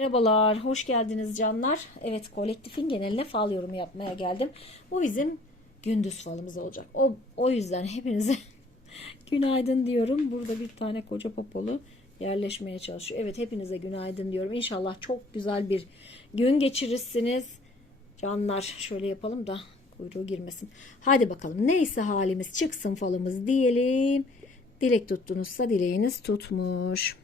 Merhabalar, hoş geldiniz canlar. Evet, kolektifin geneline fal yorumu yapmaya geldim. Bu bizim gündüz falımız olacak. O, o yüzden hepinize günaydın diyorum. Burada bir tane koca popolu yerleşmeye çalışıyor. Evet, hepinize günaydın diyorum. İnşallah çok güzel bir gün geçirirsiniz. Canlar şöyle yapalım da kuyruğu girmesin. Hadi bakalım neyse halimiz çıksın falımız diyelim. Dilek tuttunuzsa dileğiniz tutmuş.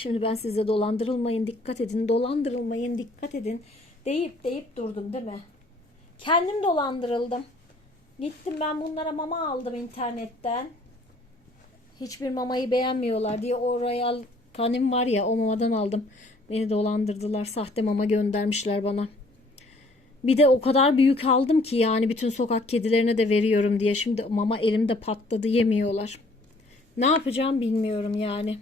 Şimdi ben size dolandırılmayın dikkat edin dolandırılmayın dikkat edin deyip deyip durdum değil mi? Kendim dolandırıldım. Gittim ben bunlara mama aldım internetten. Hiçbir mamayı beğenmiyorlar diye o Royal Canin var ya o mamadan aldım. Beni dolandırdılar. Sahte mama göndermişler bana. Bir de o kadar büyük aldım ki yani bütün sokak kedilerine de veriyorum diye. Şimdi mama elimde patladı yemiyorlar. Ne yapacağım bilmiyorum yani.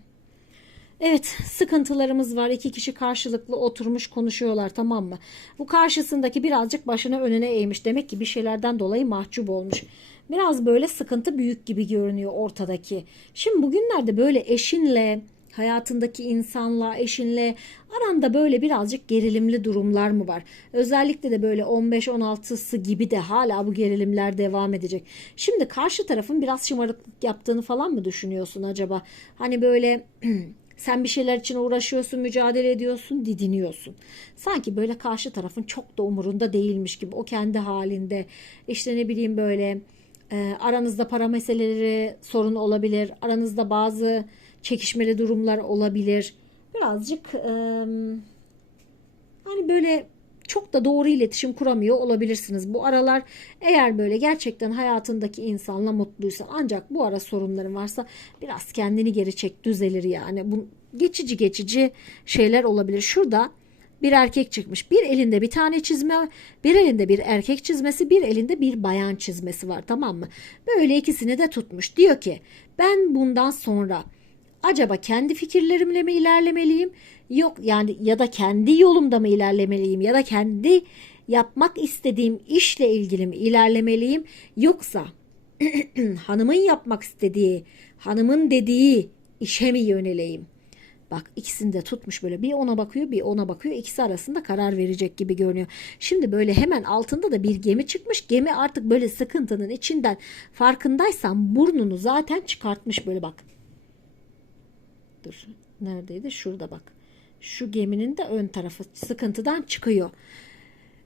Evet sıkıntılarımız var. İki kişi karşılıklı oturmuş konuşuyorlar tamam mı? Bu karşısındaki birazcık başını önüne eğmiş. Demek ki bir şeylerden dolayı mahcup olmuş. Biraz böyle sıkıntı büyük gibi görünüyor ortadaki. Şimdi bugünlerde böyle eşinle hayatındaki insanla, eşinle aranda böyle birazcık gerilimli durumlar mı var? Özellikle de böyle 15-16'sı gibi de hala bu gerilimler devam edecek. Şimdi karşı tarafın biraz şımarıklık yaptığını falan mı düşünüyorsun acaba? Hani böyle sen bir şeyler için uğraşıyorsun, mücadele ediyorsun, didiniyorsun. Sanki böyle karşı tarafın çok da umurunda değilmiş gibi o kendi halinde. İşte ne bileyim böyle e, aranızda para meseleleri sorun olabilir. Aranızda bazı çekişmeli durumlar olabilir. Birazcık e, hani böyle çok da doğru iletişim kuramıyor olabilirsiniz. Bu aralar eğer böyle gerçekten hayatındaki insanla mutluysa ancak bu ara sorunların varsa biraz kendini geri çek düzelir yani. Bu geçici geçici şeyler olabilir. Şurada bir erkek çıkmış. Bir elinde bir tane çizme, bir elinde bir erkek çizmesi, bir elinde bir bayan çizmesi var tamam mı? Böyle ikisini de tutmuş. Diyor ki ben bundan sonra acaba kendi fikirlerimle mi ilerlemeliyim? Yok yani ya da kendi yolumda mı ilerlemeliyim ya da kendi yapmak istediğim işle ilgili mi ilerlemeliyim yoksa hanımın yapmak istediği, hanımın dediği işe mi yöneleyim? Bak ikisini de tutmuş böyle bir ona bakıyor bir ona bakıyor ikisi arasında karar verecek gibi görünüyor. Şimdi böyle hemen altında da bir gemi çıkmış gemi artık böyle sıkıntının içinden farkındaysan burnunu zaten çıkartmış böyle bak. Dur neredeydi şurada bak. Şu geminin de ön tarafı sıkıntıdan çıkıyor.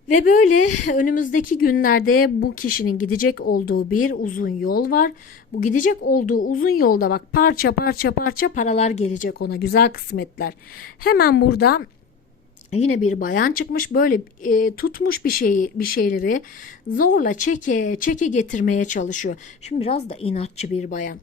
Ve böyle önümüzdeki günlerde bu kişinin gidecek olduğu bir uzun yol var. Bu gidecek olduğu uzun yolda bak parça parça parça paralar gelecek ona güzel kısmetler. Hemen burada Yine bir bayan çıkmış böyle e, tutmuş bir şeyi bir şeyleri zorla çeke çeke getirmeye çalışıyor. Şimdi biraz da inatçı bir bayan.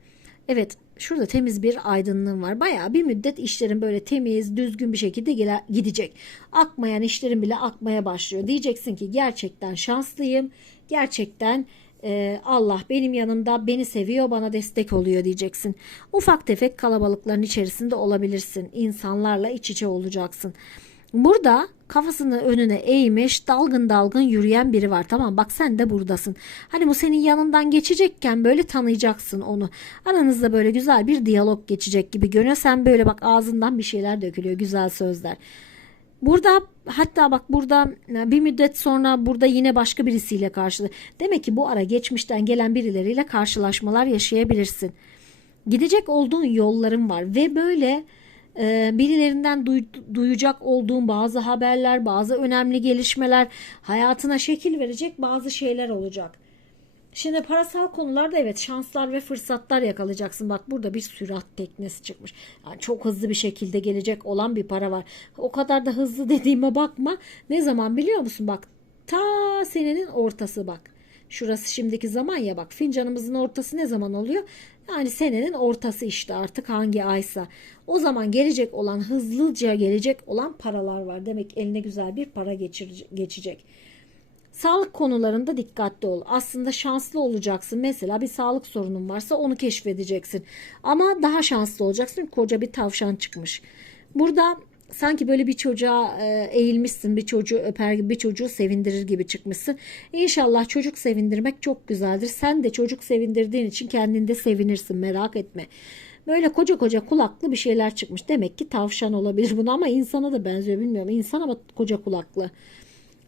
Evet şurada temiz bir aydınlığım var. Bayağı bir müddet işlerin böyle temiz, düzgün bir şekilde gidecek. Akmayan işlerin bile akmaya başlıyor. Diyeceksin ki gerçekten şanslıyım. Gerçekten e, Allah benim yanımda beni seviyor bana destek oluyor diyeceksin. Ufak tefek kalabalıkların içerisinde olabilirsin. İnsanlarla iç içe olacaksın. Burada kafasını önüne eğmiş dalgın dalgın yürüyen biri var. Tamam bak sen de buradasın. Hani bu senin yanından geçecekken böyle tanıyacaksın onu. Aranızda böyle güzel bir diyalog geçecek gibi görünüyor. Sen böyle bak ağzından bir şeyler dökülüyor güzel sözler. Burada hatta bak burada bir müddet sonra burada yine başka birisiyle karşılı. Demek ki bu ara geçmişten gelen birileriyle karşılaşmalar yaşayabilirsin. Gidecek olduğun yolların var ve böyle e, birilerinden duy, duyacak olduğun bazı haberler, bazı önemli gelişmeler, hayatına şekil verecek bazı şeyler olacak. Şimdi parasal konularda evet şanslar ve fırsatlar yakalayacaksın. Bak burada bir sürat teknesi çıkmış. Yani çok hızlı bir şekilde gelecek olan bir para var. O kadar da hızlı dediğime bakma. Ne zaman biliyor musun? Bak ta senenin ortası bak. Şurası şimdiki zaman ya bak fincanımızın ortası ne zaman oluyor? Yani senenin ortası işte artık hangi aysa. O zaman gelecek olan hızlıca gelecek olan paralar var. Demek eline güzel bir para geçecek. Sağlık konularında dikkatli ol. Aslında şanslı olacaksın. Mesela bir sağlık sorunun varsa onu keşfedeceksin. Ama daha şanslı olacaksın. Koca bir tavşan çıkmış. Burada sanki böyle bir çocuğa e, eğilmişsin, bir çocuğu öper gibi, bir çocuğu sevindirir gibi çıkmışsın. İnşallah çocuk sevindirmek çok güzeldir. Sen de çocuk sevindirdiğin için kendinde sevinirsin, merak etme. Böyle koca koca kulaklı bir şeyler çıkmış. Demek ki tavşan olabilir bunu ama insana da benziyor bilmiyorum. İnsan ama koca kulaklı.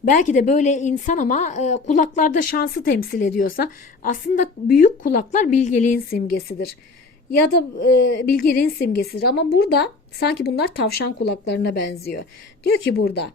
Belki de böyle insan ama e, kulaklarda şansı temsil ediyorsa aslında büyük kulaklar bilgeliğin simgesidir. Ya da e, bilgeliğin simgesidir ama burada sanki bunlar tavşan kulaklarına benziyor. Diyor ki burada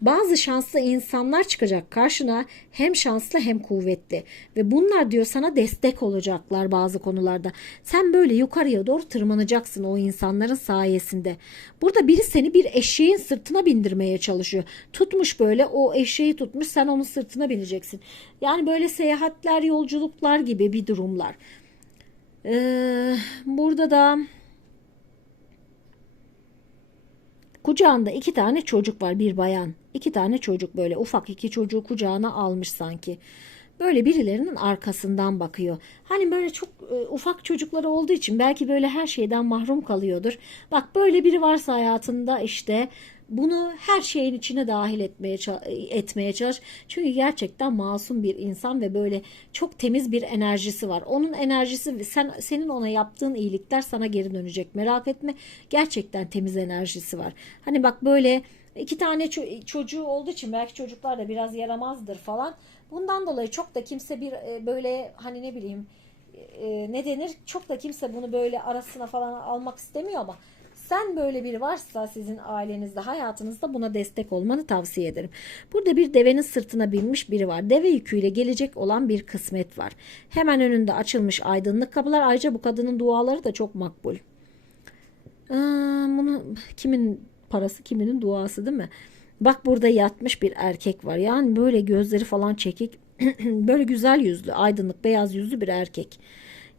bazı şanslı insanlar çıkacak karşına hem şanslı hem kuvvetli ve bunlar diyor sana destek olacaklar bazı konularda. Sen böyle yukarıya doğru tırmanacaksın o insanların sayesinde. Burada biri seni bir eşeğin sırtına bindirmeye çalışıyor. Tutmuş böyle o eşeği tutmuş sen onun sırtına bineceksin. Yani böyle seyahatler yolculuklar gibi bir durumlar. Ee, burada da Kucağında iki tane çocuk var bir bayan. İki tane çocuk böyle ufak iki çocuğu kucağına almış sanki. Böyle birilerinin arkasından bakıyor. Hani böyle çok e, ufak çocukları olduğu için belki böyle her şeyden mahrum kalıyordur. Bak böyle biri varsa hayatında işte bunu her şeyin içine dahil etmeye etmeye çalış. Çünkü gerçekten masum bir insan ve böyle çok temiz bir enerjisi var. Onun enerjisi sen senin ona yaptığın iyilikler sana geri dönecek. Merak etme. Gerçekten temiz enerjisi var. Hani bak böyle iki tane ço- çocuğu olduğu için belki çocuklar da biraz yaramazdır falan. Bundan dolayı çok da kimse bir e, böyle hani ne bileyim e, ne denir çok da kimse bunu böyle arasına falan almak istemiyor ama sen böyle biri varsa sizin ailenizde, hayatınızda buna destek olmanı tavsiye ederim. Burada bir devenin sırtına binmiş biri var. Deve yüküyle gelecek olan bir kısmet var. Hemen önünde açılmış aydınlık kapılar. Ayrıca bu kadının duaları da çok makbul. Aa, bunu kimin parası kiminin duası değil mi? Bak burada yatmış bir erkek var. Yani böyle gözleri falan çekik. böyle güzel yüzlü, aydınlık, beyaz yüzlü bir erkek.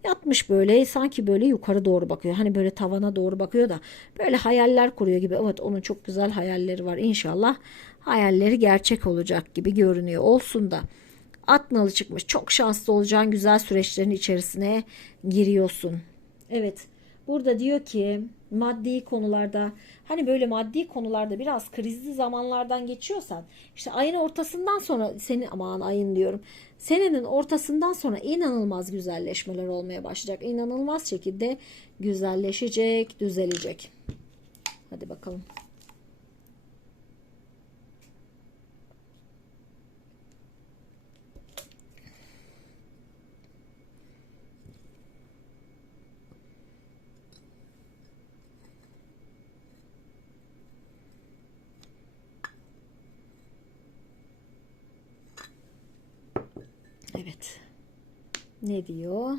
Yatmış böyle sanki böyle yukarı doğru bakıyor. Hani böyle tavana doğru bakıyor da böyle hayaller kuruyor gibi. Evet onun çok güzel hayalleri var. İnşallah hayalleri gerçek olacak gibi görünüyor. Olsun da at nalı çıkmış. Çok şanslı olacağın güzel süreçlerin içerisine giriyorsun. Evet. Burada diyor ki maddi konularda hani böyle maddi konularda biraz krizli zamanlardan geçiyorsan işte ayın ortasından sonra senin aman ayın diyorum senenin ortasından sonra inanılmaz güzelleşmeler olmaya başlayacak. İnanılmaz şekilde güzelleşecek, düzelecek. Hadi bakalım. Evet. Ne diyor?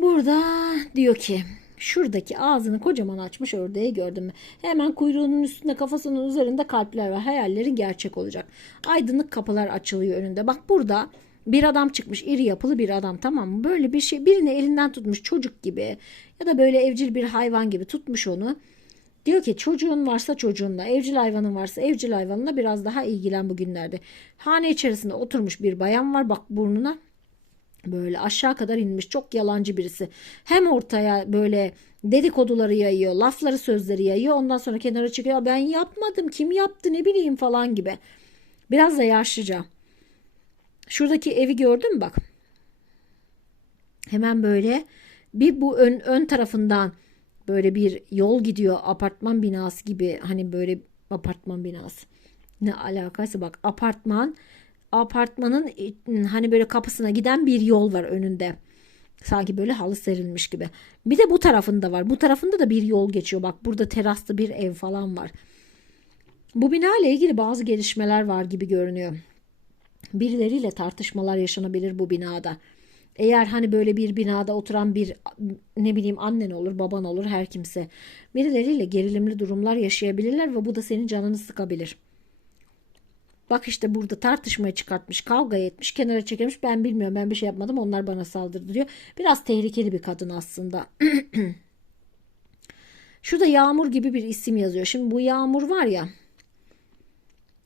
Burada diyor ki şuradaki ağzını kocaman açmış ördeği gördüm mü? Hemen kuyruğunun üstünde kafasının üzerinde kalpler var. Hayallerin gerçek olacak. Aydınlık kapılar açılıyor önünde. Bak burada bir adam çıkmış iri yapılı bir adam tamam mı? Böyle bir şey birini elinden tutmuş çocuk gibi ya da böyle evcil bir hayvan gibi tutmuş onu. Diyor ki çocuğun varsa çocuğunla, evcil hayvanın varsa evcil hayvanla biraz daha ilgilen bugünlerde. Hane içerisinde oturmuş bir bayan var bak burnuna böyle aşağı kadar inmiş çok yalancı birisi. Hem ortaya böyle dedikoduları yayıyor, lafları sözleri yayıyor. Ondan sonra kenara çıkıyor. Ben yapmadım, kim yaptı ne bileyim falan gibi. Biraz da yaşlıca. Şuradaki evi gördün mü bak. Hemen böyle bir bu ön, ön tarafından böyle bir yol gidiyor apartman binası gibi. Hani böyle apartman binası. Ne alakası? Bak apartman apartmanın hani böyle kapısına giden bir yol var önünde. Sanki böyle halı serilmiş gibi. Bir de bu tarafında var. Bu tarafında da bir yol geçiyor. Bak burada teraslı bir ev falan var. Bu bina ile ilgili bazı gelişmeler var gibi görünüyor. Birileriyle tartışmalar yaşanabilir bu binada eğer hani böyle bir binada oturan bir ne bileyim annen olur, baban olur, her kimse birileriyle gerilimli durumlar yaşayabilirler ve bu da senin canını sıkabilir. Bak işte burada tartışmaya çıkartmış, kavga etmiş, kenara çekilmiş. Ben bilmiyorum, ben bir şey yapmadım. Onlar bana saldırdı diyor. Biraz tehlikeli bir kadın aslında. Şurada Yağmur gibi bir isim yazıyor. Şimdi bu Yağmur var ya.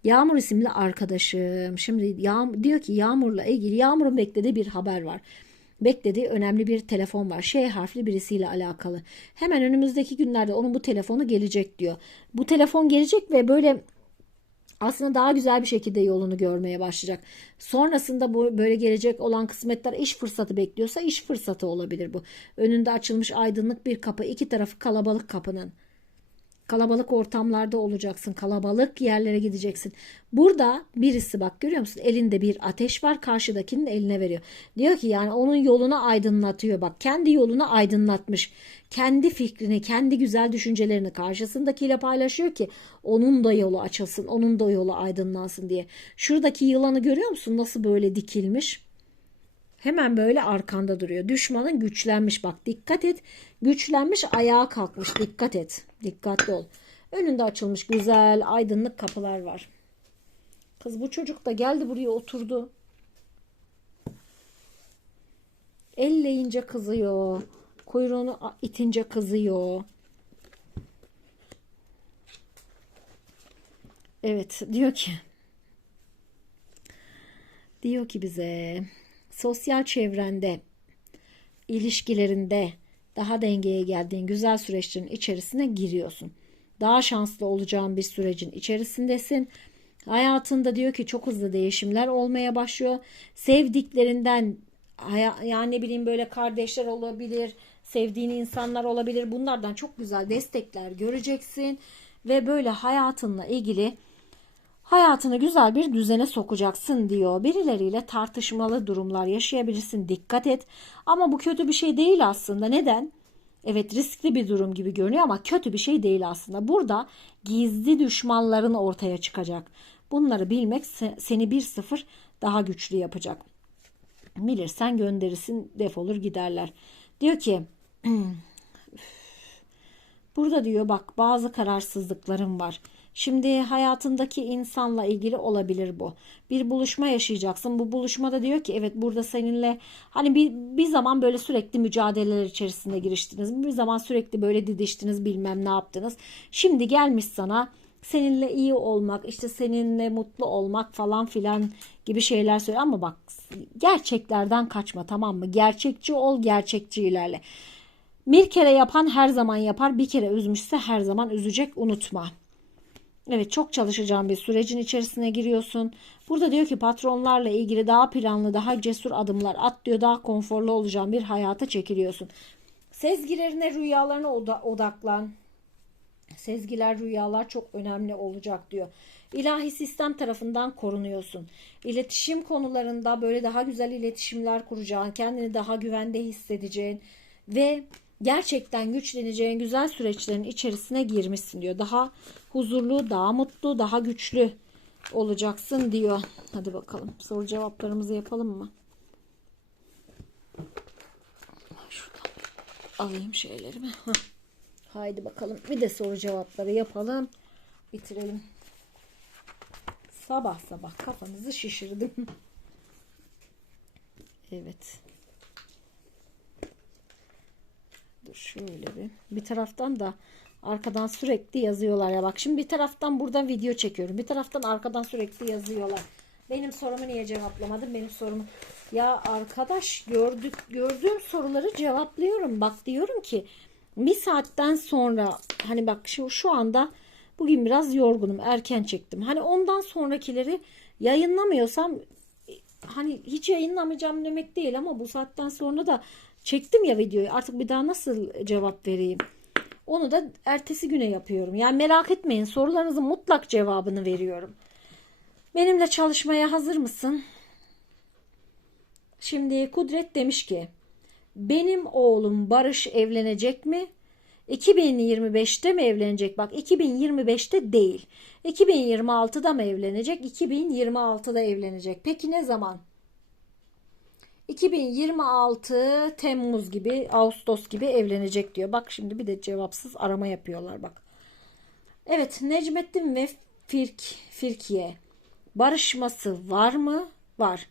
Yağmur isimli arkadaşım. Şimdi Yağmur, diyor ki Yağmur'la ilgili Yağmur'un beklediği bir haber var. beklediği önemli bir telefon var. Şey harfli birisiyle alakalı. Hemen önümüzdeki günlerde onun bu telefonu gelecek diyor. Bu telefon gelecek ve böyle aslında daha güzel bir şekilde yolunu görmeye başlayacak. Sonrasında bu böyle gelecek olan kısmetler iş fırsatı bekliyorsa iş fırsatı olabilir bu. Önünde açılmış aydınlık bir kapı, iki tarafı kalabalık kapının. Kalabalık ortamlarda olacaksın. Kalabalık yerlere gideceksin. Burada birisi bak görüyor musun? Elinde bir ateş var. Karşıdakinin eline veriyor. Diyor ki yani onun yolunu aydınlatıyor. Bak kendi yolunu aydınlatmış. Kendi fikrini, kendi güzel düşüncelerini karşısındakiyle paylaşıyor ki onun da yolu açılsın. Onun da yolu aydınlansın diye. Şuradaki yılanı görüyor musun? Nasıl böyle dikilmiş? Hemen böyle arkanda duruyor. Düşmanın güçlenmiş bak dikkat et. Güçlenmiş ayağa kalkmış dikkat et. Dikkatli ol. Önünde açılmış güzel aydınlık kapılar var. Kız bu çocuk da geldi buraya oturdu. Elleyince kızıyor. Kuyruğunu itince kızıyor. Evet diyor ki diyor ki bize sosyal çevrende ilişkilerinde daha dengeye geldiğin güzel süreçlerin içerisine giriyorsun. Daha şanslı olacağın bir sürecin içerisindesin. Hayatında diyor ki çok hızlı değişimler olmaya başlıyor. Sevdiklerinden yani ne bileyim böyle kardeşler olabilir, sevdiğin insanlar olabilir. Bunlardan çok güzel destekler göreceksin ve böyle hayatınla ilgili hayatını güzel bir düzene sokacaksın diyor. Birileriyle tartışmalı durumlar yaşayabilirsin. Dikkat et. Ama bu kötü bir şey değil aslında. Neden? Evet riskli bir durum gibi görünüyor ama kötü bir şey değil aslında. Burada gizli düşmanların ortaya çıkacak. Bunları bilmek seni bir sıfır daha güçlü yapacak. Bilirsen gönderirsin defolur giderler. Diyor ki burada diyor bak bazı kararsızlıklarım var. Şimdi hayatındaki insanla ilgili olabilir bu. Bir buluşma yaşayacaksın. Bu buluşmada diyor ki evet burada seninle hani bir, bir zaman böyle sürekli mücadeleler içerisinde giriştiniz. Bir zaman sürekli böyle didiştiniz bilmem ne yaptınız. Şimdi gelmiş sana seninle iyi olmak işte seninle mutlu olmak falan filan gibi şeyler söylüyor. Ama bak gerçeklerden kaçma tamam mı? Gerçekçi ol gerçekçi ilerle. Bir kere yapan her zaman yapar. Bir kere üzmüşse her zaman üzecek unutma. Evet çok çalışacağın bir sürecin içerisine giriyorsun. Burada diyor ki patronlarla ilgili daha planlı, daha cesur adımlar at diyor. Daha konforlu olacağın bir hayata çekiliyorsun. Sezgilerine, rüyalarına odaklan. Sezgiler, rüyalar çok önemli olacak diyor. İlahi sistem tarafından korunuyorsun. İletişim konularında böyle daha güzel iletişimler kuracağın, kendini daha güvende hissedeceğin ve gerçekten güçleneceğin güzel süreçlerin içerisine girmişsin diyor. Daha huzurlu, daha mutlu, daha güçlü olacaksın diyor. Hadi bakalım soru cevaplarımızı yapalım mı? Şuradan alayım şeylerimi. Haydi bakalım bir de soru cevapları yapalım. Bitirelim. Sabah sabah kafanızı şişirdim. evet. Şöyle bir. Bir taraftan da arkadan sürekli yazıyorlar ya bak. Şimdi bir taraftan burada video çekiyorum. Bir taraftan arkadan sürekli yazıyorlar. Benim sorumu niye cevaplamadın? Benim sorumu. Ya arkadaş gördük gördüğüm soruları cevaplıyorum. Bak diyorum ki bir saatten sonra hani bak şu, şu anda bugün biraz yorgunum. Erken çektim. Hani ondan sonrakileri yayınlamıyorsam hani hiç yayınlamayacağım demek değil ama bu saatten sonra da çektim ya videoyu artık bir daha nasıl cevap vereyim? Onu da ertesi güne yapıyorum. Yani merak etmeyin sorularınızın mutlak cevabını veriyorum. Benimle çalışmaya hazır mısın? Şimdi Kudret demiş ki benim oğlum Barış evlenecek mi? 2025'te mi evlenecek? Bak 2025'te değil. 2026'da mı evlenecek? 2026'da evlenecek. Peki ne zaman? 2026 Temmuz gibi, Ağustos gibi evlenecek diyor. Bak şimdi bir de cevapsız arama yapıyorlar bak. Evet Necmettin ve Firk, Firkiye barışması var mı? Var.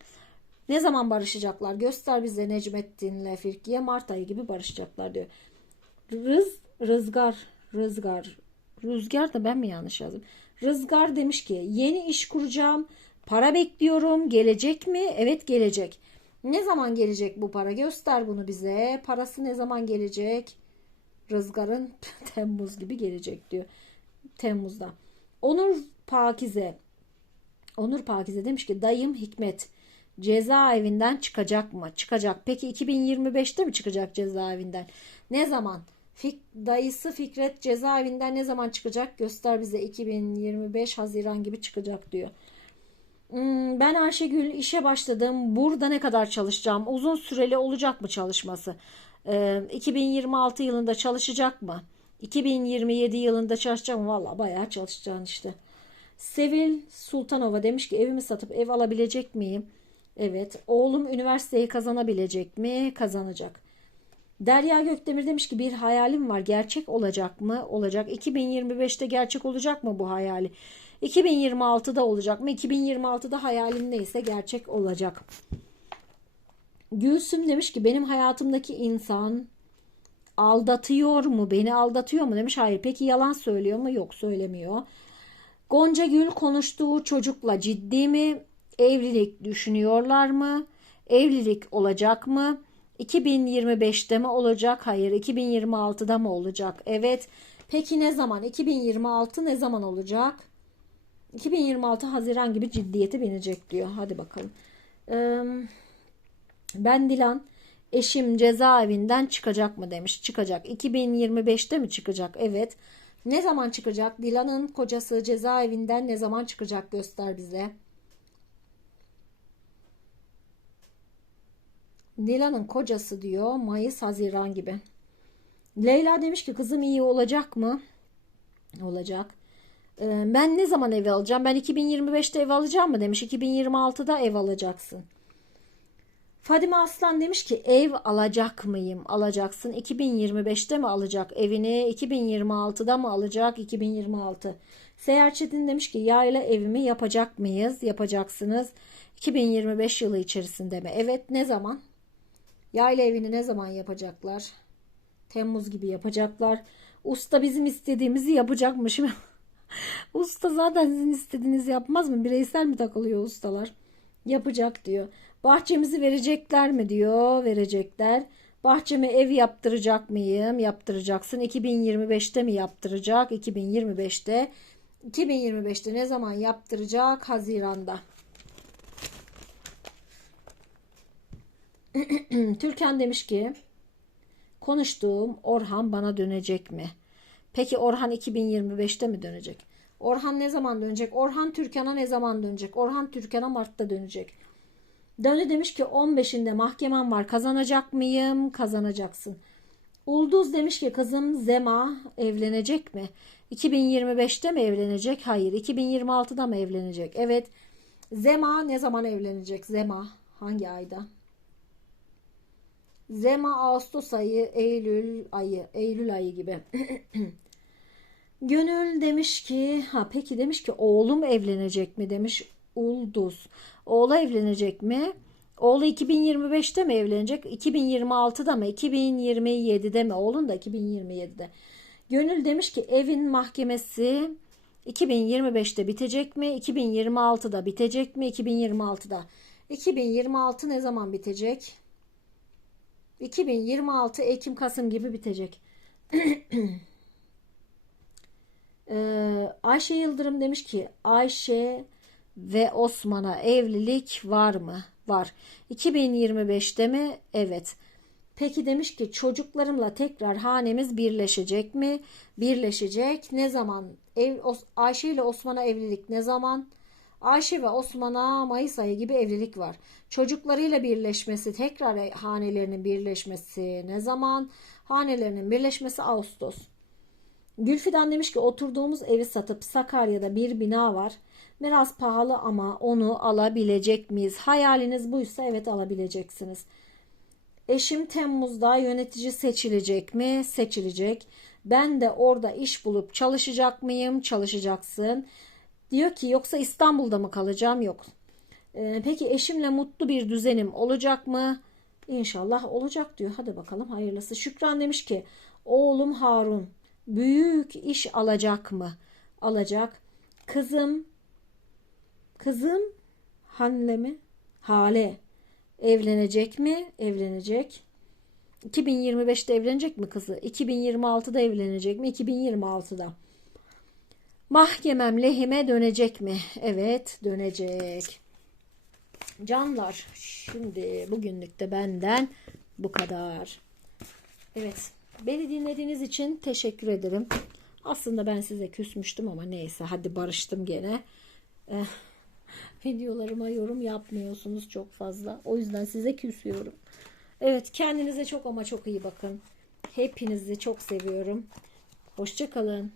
Ne zaman barışacaklar? Göster bize Necmettin'le Firkiye Mart ayı gibi barışacaklar diyor. Rız, rızgar, rızgar. Rüzgar da ben mi yanlış yazdım? Rızgar demiş ki yeni iş kuracağım. Para bekliyorum. Gelecek mi? Evet gelecek. Ne zaman gelecek bu para? Göster bunu bize. Parası ne zaman gelecek? Rızgar'ın Temmuz gibi gelecek diyor. Temmuz'da. Onur Pakize. Onur Pakize demiş ki dayım Hikmet cezaevinden çıkacak mı? Çıkacak. Peki 2025'te mi çıkacak cezaevinden? Ne zaman? Fik, dayısı Fikret cezaevinden ne zaman çıkacak? Göster bize 2025 Haziran gibi çıkacak diyor. Hmm, Ben Ayşegül işe başladım. Burada ne kadar çalışacağım? Uzun süreli olacak mı çalışması? Ee, 2026 yılında çalışacak mı? 2027 yılında çalışacak mı? Valla bayağı çalışacaksın işte. Sevil Sultanova demiş ki evimi satıp ev alabilecek miyim? Evet. Oğlum üniversiteyi kazanabilecek mi? Kazanacak. Derya Gökdemir demiş ki bir hayalim var. Gerçek olacak mı? Olacak. 2025'te gerçek olacak mı bu hayali? 2026'da olacak mı? 2026'da hayalim neyse gerçek olacak. Gülsüm demiş ki benim hayatımdaki insan aldatıyor mu? Beni aldatıyor mu demiş. Hayır. Peki yalan söylüyor mu? Yok söylemiyor. Gonca Gül konuştuğu çocukla ciddi mi? Evlilik düşünüyorlar mı? Evlilik olacak mı? 2025'te mi olacak? Hayır. 2026'da mı olacak? Evet. Peki ne zaman? 2026 ne zaman olacak? 2026 Haziran gibi ciddiyeti binecek diyor. Hadi bakalım. Ben Dilan eşim cezaevinden çıkacak mı demiş. Çıkacak. 2025'te mi çıkacak? Evet. Ne zaman çıkacak? Dilan'ın kocası cezaevinden ne zaman çıkacak göster bize. Dilan'ın kocası diyor Mayıs Haziran gibi. Leyla demiş ki kızım iyi olacak mı? Olacak. Ee, ben ne zaman ev alacağım? Ben 2025'te ev alacağım mı demiş. 2026'da ev alacaksın. Fadime Aslan demiş ki ev alacak mıyım? Alacaksın. 2025'te mi alacak evini? 2026'da mı alacak? 2026. Seher Çetin demiş ki yayla evimi yapacak mıyız? Yapacaksınız. 2025 yılı içerisinde mi? Evet ne zaman? Yayla evini ne zaman yapacaklar? Temmuz gibi yapacaklar. Usta bizim istediğimizi yapacakmış. Usta zaten sizin istediğinizi yapmaz mı? Bireysel mi takılıyor ustalar? Yapacak diyor. Bahçemizi verecekler mi diyor. Verecekler. Bahçeme ev yaptıracak mıyım? Yaptıracaksın. 2025'te mi yaptıracak? 2025'te. 2025'te ne zaman yaptıracak? Haziran'da. Türkan demiş ki konuştuğum Orhan bana dönecek mi? Peki Orhan 2025'te mi dönecek? Orhan ne zaman dönecek? Orhan Türkan'a ne zaman dönecek? Orhan Türkan'a Mart'ta dönecek. Dönü demiş ki 15'inde mahkemem var. Kazanacak mıyım? Kazanacaksın. Ulduz demiş ki kızım Zema evlenecek mi? 2025'te mi evlenecek? Hayır. 2026'da mı evlenecek? Evet. Zema ne zaman evlenecek? Zema hangi ayda? Zema Ağustos ayı, Eylül ayı, Eylül ayı gibi. Gönül demiş ki, ha peki demiş ki oğlum evlenecek mi demiş Ulduz. Oğlu evlenecek mi? Oğlu 2025'te mi evlenecek? 2026'da mı? 2027'de mi? Oğlun da 2027'de. Gönül demiş ki evin mahkemesi 2025'te bitecek mi? 2026'da bitecek mi? 2026'da. 2026 ne zaman bitecek? 2026 Ekim Kasım gibi bitecek. Ee, Ayşe Yıldırım demiş ki Ayşe ve Osman'a evlilik var mı? Var. 2025'te mi? Evet. Peki demiş ki çocuklarımla tekrar hanemiz birleşecek mi? Birleşecek. Ne zaman? Ev, Ayşe ile Osman'a evlilik ne zaman? Ayşe ve Osman'a Mayıs ayı gibi evlilik var. Çocuklarıyla birleşmesi, tekrar hanelerinin birleşmesi ne zaman? Hanelerinin birleşmesi Ağustos. Gülfidan demiş ki oturduğumuz evi satıp Sakarya'da bir bina var. Biraz pahalı ama onu alabilecek miyiz? Hayaliniz buysa evet alabileceksiniz. Eşim Temmuz'da yönetici seçilecek mi? Seçilecek. Ben de orada iş bulup çalışacak mıyım? Çalışacaksın. Diyor ki yoksa İstanbul'da mı kalacağım? Yok. Ee, peki eşimle mutlu bir düzenim olacak mı? İnşallah olacak diyor. Hadi bakalım hayırlısı. Şükran demiş ki oğlum Harun büyük iş alacak mı? Alacak. Kızım kızım Hanle mi? Hale Evlenecek mi? Evlenecek. 2025'te evlenecek mi kızı? 2026'da evlenecek mi? 2026'da. Mahkemem lehime dönecek mi? Evet, dönecek. Canlar, şimdi bugünlük de benden bu kadar. Evet, beni dinlediğiniz için teşekkür ederim. Aslında ben size küsmüştüm ama neyse hadi barıştım gene. Eh, videolarıma yorum yapmıyorsunuz çok fazla. O yüzden size küsüyorum. Evet kendinize çok ama çok iyi bakın. Hepinizi çok seviyorum. Hoşçakalın.